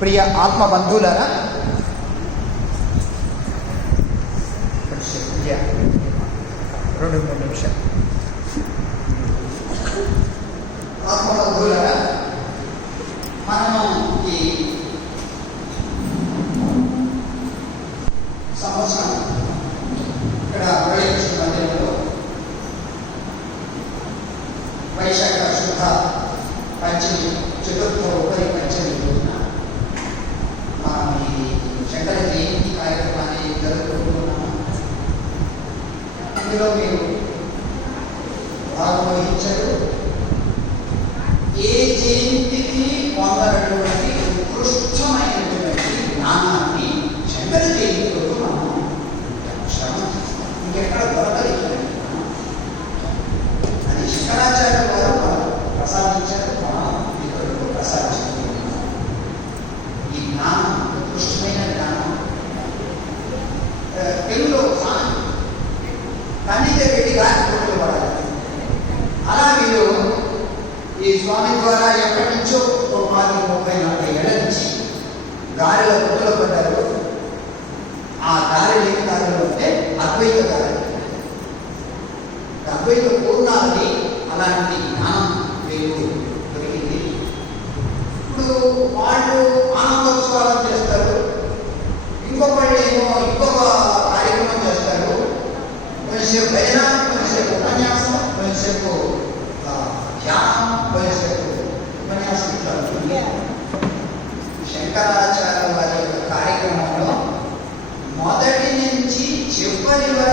ప్రియ ఆత్మబంధువులారా, రెండు నిమిషాలు. ఆత్మబంధువులారా, మనము ఈ సంవత్సరం ఇక్కడ మురళీకృష్ణ మందిరంలో వైశాఖ శుద్ధ పంచమి చతుర్థ ఉపరి పంచమి రోజున మనం ఈ శంకర జయంతి కార్యక్రమాన్ని జరుపుకుంటున్నాము. ఇందులో మీరు భాగవహించారు. ఏ జయంతికి పొందనటువంటి ఉత్కృష్టమైనటువంటి జ్ఞానాన్ని శంకర జయంతి రోజు మనం శ్రవణం చేస్తాం. ఇంకెక్కడ దొరకలేదు. అది శంకరాచార్య వారు మనం ప్రసాదించారు, మనం ఇతరులకు ప్రసాదించుకుంటున్నాం. ఈ జ్ఞానం ఉత్కృష్టమైన జ్ఞానం. తెలుగులో కన్నిక పెట్టి గాలి కొట్లు పడాలి. అలా వీళ్ళు ఈ స్వామి ద్వారా ఎక్కడి నుంచో 30-40 ఏళ్ల నుంచి గాలిలో కొట్టులో పడ్డారు. ఆ దారి లేని దారిలో ఉంటే అద్వైత దారి, అద్వైత పూర్ణాన్ని అలాంటి జ్ఞానం వీళ్ళు దొరికింది. ఇప్పుడు వాళ్ళు ఆనందోత్సవాలు చేస్తారు, ఇంకొకళ్ళు ఏమో ఇంకొక కార్యక్రమం చేస్తారు. కొంచెంసేపు భజన, కొంచెంసేపు ఉపన్యాసం, కొంచెంసేపు ధ్యానం, కొంచెంసేపు ఉపన్యాసం. శంకరాచార్య వారి యొక్క కార్యక్రమంలో మొదటి నుంచి చివరి వరకు